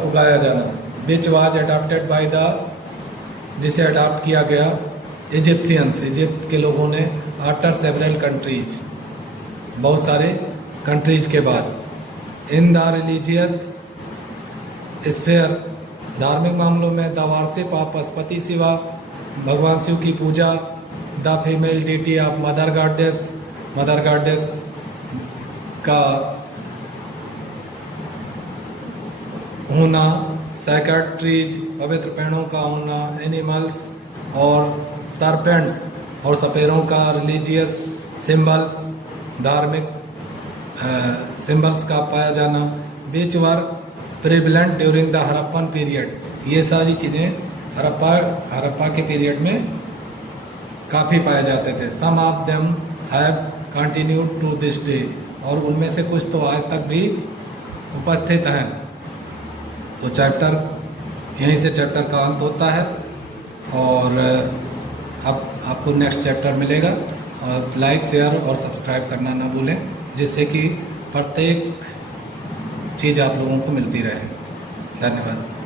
उगाया जाना। Which was adopted by the, जिसे अडॉप्ट किया गया इजिप्शियंस, इजिप्ट के लोगों ने, आफ्टर सेवरल कंट्रीज, बहुत सारे कंट्रीज के बाद। इन द रिलीजियस स्फेयर, धार्मिक मामलों में, the worship of Pashupati Shiva, भगवान शिव की पूजा। The female deity of mother goddess का होना। सैक्रेड ट्रीज, पवित्र पेड़ों का होना। एनिमल्स और सरपेंट्स, और सपेरों का रिलीजियस सिंबल्स, धार्मिक सिंबल्स का पाया जाना, which were prevalent during the Harappan period, ये सारी चीज़ें हड़प्पा के पीरियड में काफ़ी पाए जाते थे। Some of them have continued to this day, और उनमें से कुछ तो आज तक भी उपस्थित हैं। तो चैप्टर यहीं से चैप्टर का अंत होता है, और अब आपको नेक्स्ट चैप्टर मिलेगा। और लाइक, शेयर और सब्सक्राइब करना ना भूलें, जिससे कि प्रत्येक चीज़ आप लोगों को मिलती रहे। धन्यवाद।